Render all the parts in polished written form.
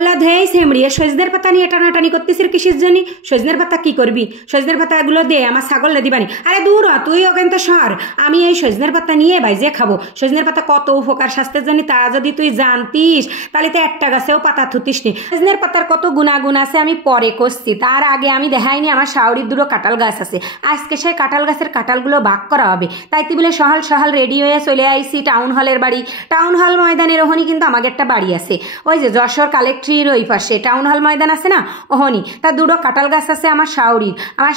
ধেই সেমড়িয়ে সজনের পাতা নিয়ে টানাটানি করতেছিস কিসের জন্য? সজনের পাতা কি করবি? সজনের পাতাগুলো দে, আমার ছাগলে দিবানি। আরে দূর তুই ওখান তো সর, আমি এই সজনের পাতা নিয়ে বাইজে খাবো। সজনের পাতা কত উপকার স্বাস্থ্যের জন্য তা যদি তুই জানতিস তাহলে তো একটা গাছেও পাতা থুতিস নি। সজনের পাতার কত গুণাগুণ আছে আমি পরে করছি, তার আগে আমি দেখাইনি আমার শাওরির দুটো কাঁঠাল গাছ আছে। আজকে সেই কাঁঠাল গাছের কাঁঠালগুলো ভাগ করা হবে, তাই তুই বলে সহাল সহাল রেডি হয়ে চলে আইসি টাউন হলের বাড়ি। টাউন হল ময়দানের ওখানে কিন্তু আমাকে একটা বাড়ি আছে, ওই যে যশোর কালেক্টর ওই পাশে টাউন হল ময়দান আছে না, ওহনি তার দুটো কাঁঠাল গাছ আছে আমার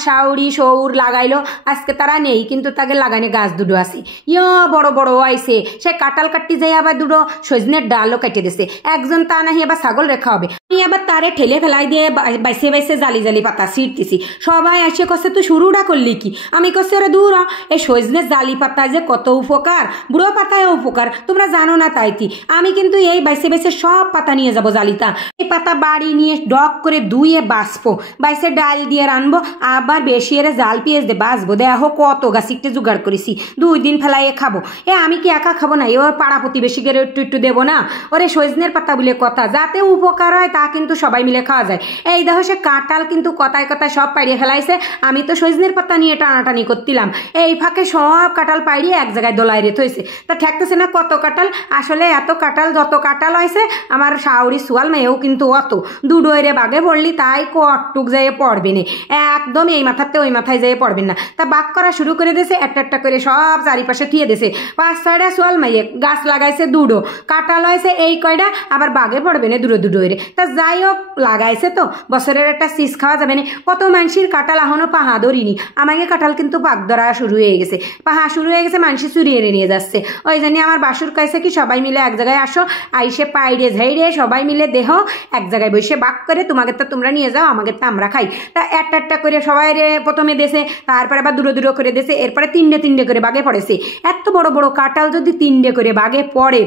শাওরি সৌর লাগাইলো। আজকে তারা নেই কিন্তু তাকে লাগাইনে গাছ দুটো আছে, বড় বড় আইসে। সে কাঁঠাল কাটতে যাই আবার দুটো সজনের ডালও কেটে দিছে। একজন তা নাহি আবার ছাগল রেখা হবে, আমি আবার তারে ঠেলে ফেলাই দিয়ে বাইসে বাইসে জালি জালি পাতা ছিঁড়তেছি। সবাই এসে কছে তুই শুরুটা করলি কি? আমি কছে রে দূর, এই সজনের জালি পাতা যে কত উপকার, বুড়ো পাতায় উপকার তোমরা জানো না তাইতি। আমি কিন্তু এই বাইসে বাইসে সব পাতা নিয়ে যাবো জালিতা। এই পাতা বাড়ি নিয়ে ডক করে ধুয়ে বাঁচবো, বাইসে ডাল দিয়ে রানবো, আবার বেশি এর জাল পেঁয়াজ দিয়ে বাঁচবো। দেখো কত গাছিকটে জোগাড় করেছি, 2 দিন ফেলাইয়ে খাবো। আমি কি একা খাবো না, ওর পাড়া প্রতিবেশীকে একটু একটু দেবো না? ওরে সজনের পাতা বলে কথা, যাতে উপকার হয় তা কিন্তু সবাই মিলে খাওয়া যায়। এই দেখো সে কাঁঠাল কিন্তু কথায় কথায় সব পাইড়িয়ে ফেলাইছে, আমি তো সজনের পাতা নিয়ে টানাটানি করতিলাম, এই ফাঁকে সব কাঁঠাল পাইড়িয়ে এক জায়গায় দোলাই রেত হয়েছে। তা ঠেকতেছে না কত কাঁঠাল, আসলে এত কাঁঠাল যত কাঁঠাল হয়েছে আমার শাওরি সুয়াল মেয়েও কিন্তু অত দুডোয়রে বাগে পড়লি তাই কটটুক যেয়ে পড়বে না, একদম এই মাথাতে ওই মাথায় যেয়ে পড়বেন না। তা বাক করা শুরু করে দিয়েছে, একটা একটা করে সব চারিপাশে থিয়ে দিয়েছে। 5-6টা সোয়াল মাইয়ে গাছ লাগাইছে, দুটো কাঁঠাল হয়েছে এই কয়টা, আবার বাগে পড়বে না দুডোরে। তা যাই হোক লাগাইছে তো বছরের একটা শীষ খাওয়া যাবে না। কত মানুষের কাঁঠাল এখনো পাহা ধরিনি, আমাকে কাঁঠাল কিন্তু পাক ধরা শুরু হয়ে গেছে, পাহা শুরু হয়ে গেছে, মানুষ চুরিয়ে নিয়ে যাচ্ছে। ওই জন্য আমার বাসুর কাছে কি সবাই মিলে এক জায়গায় আসো, আইসে পাইড়ে ঝাইড়ে সবাই মিলে দেহ এক জায়গায় বসে বাক করে, তোমাকে তো তোমরা নিয়ে যাও, আমাকে তো আমরা খাই। তা একটা একটা করে সবাই প্রথমে দেশে, তারপরে আবার দুটো করে দেশে, এরপরে 3টে করে বাগে পড়েছে। এত বড় বড় কাঁঠাল যদি 3টে করে বাগে পড়ে,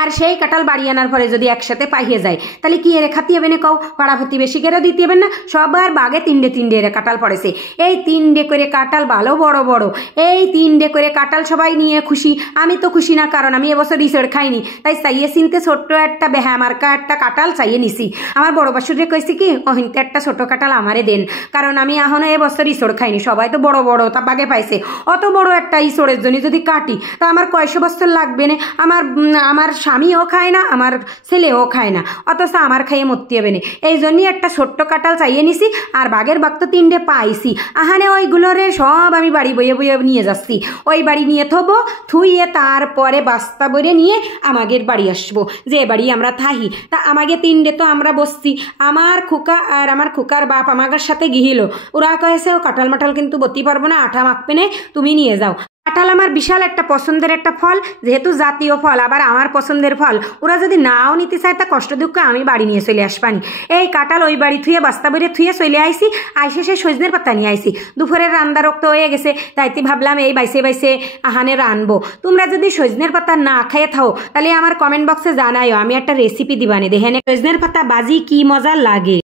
আর সেই কাঁঠাল বাড়ি আনার পরে যদি একসাথে পাইয়ে যায় তাহলে কি এর খাতি হবে না? কও পাড়া প্রতিবেশীকেরা দিতে হবে না? সবার বাগে 3টে এর কাঁঠাল পড়েছে। এই 3টে করে কাঁঠাল ভালো বড় বড়, এই 3টে করে কাঁঠাল সবাই নিয়ে খুশি। আমি তো খুশি না, কারণ আমি এবছর রিসোর্ট খাইনি, তাই চাইয়ে চিনতে ছোট্ট একটা বেহামার্কা একটা কাঁঠাল চাইয়ে নিছি। আমার বড় বাসুরে কইছি কি অহিনতে একটা ছোট কাঁঠাল আমারে দেন, কারণ আমি এখনো এবছর রিসোর্ট খাইনি। সবাই তো বড় বড় তা বাগে পাইছে, অত বড় একটা ইসোরের জন্য যদি কাটি তা আমার কয়শো বছর লাগবে না? আমার স্বামীও খায় না, আমার ছেলেও খায় না, অথচ আমার খাইয়ে মরতে হবে না। এই জন্যই একটা ছোট্ট কাঁঠাল চাইয়ে নিছি, আর বাঘের বাঘ তো 3টে পাইছি। আহানে ওইগুলোরে সব আমি বাড়ি বইয়ে বইয়ে নিয়ে যাচ্ছি, ওই বাড়ি নিয়ে থবো, থুইয়ে তারপরে বাস্তা বইরে নিয়ে আমাদের বাড়ি আসবো, যে বাড়ি আমরা থাকি। তা আমাকে 3টে তো আমরা বসছি, আমার খুকা আর আমার খুকার বাপ আমার সাথে গিহিল। ওরা কয়েছে ও কাঁঠাল মাঠাল কিন্তু বলতে পারবো না, আঠা মাখবে না, তুমি নিয়ে যাও। কাঁঠাল আমার বিশাল একটা পছন্দের একটা ফল, যেহেতু জাতীয় ফল আবার আমার পছন্দের ফল। ওরা যদি নাও নিতে চায় তা কষ্ট দুঃখ আমি বাড়ি নিয়ে চলে আসবানি। এই কাঁঠাল ওই বাড়ি থুয়ে বাস্তা বেড়ে থুয়ে চলে আইসি, আইসে সে সজনের পাতা নিয়ে আইসি। দুপুরের রান্না রক্ত হয়ে গেছে, তাইতে ভাবলাম এই বাইসে বাইসে আহানে রানবো। তোমরা যদি সজনের পাতা না খেয়ে থাও তাহলে আমার কমেন্ট বক্সে জানাইও, আমি একটা রেসিপি দিবানি, দেখেন সজনের পাতা বাজি কি মজা লাগে।